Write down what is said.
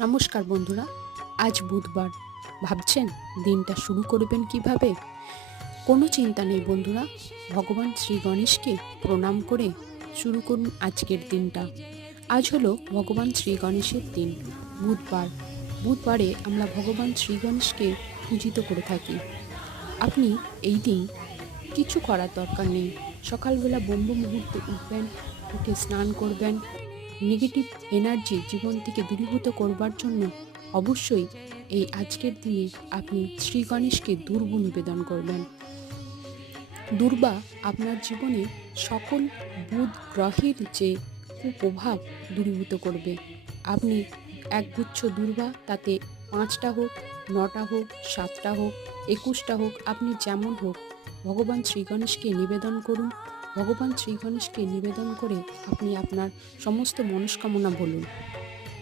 নমস্কার বন্ধুরা। আজ বুধবার। ভাবছেন দিনটা শুরু করবেন কিভাবে? কোনো চিন্তা নেই বন্ধুরা। ভগবান শ্রী গণেশকে প্রণাম করে শুরু করুন আজকের দিনটা। আজ হলো ভগবান শ্রী গণেশের দিন, বুধবার। বুধবারে আমরা ভগবান শ্রী গণেশকে পূজিত করে থাকি। আপনি এই দিন কিছু করার দরকার নেই। সকালবেলা ব্রহ্ম মুহূর্তে উঠবেন, উঠে স্নান করবেন। নেগেটিভ এনার্জি জীবন থেকে দূরীভূত করবার জন্য অবশ্যই এই আজকের দিনে আপনি শ্রী গণেশকে দুর্ব নিবেদন করবেন। দুর্বা আপনার জীবনে সকল বুধ গ্রহের যে কুপ্রভাব দূরীভূত করবে। আপনি একগুচ্ছ দুর্বা, তাতে 5টা হোক, 9টা হোক, 7টা হোক, 21টা হোক, আপনি যেমন হোক ভগবান শ্রী গণেশকে নিবেদন করুন। ভগবান শ্রী গণেশকে নিবেদন করে আপনি আপনার সমস্ত মনস্কামনা বলুন।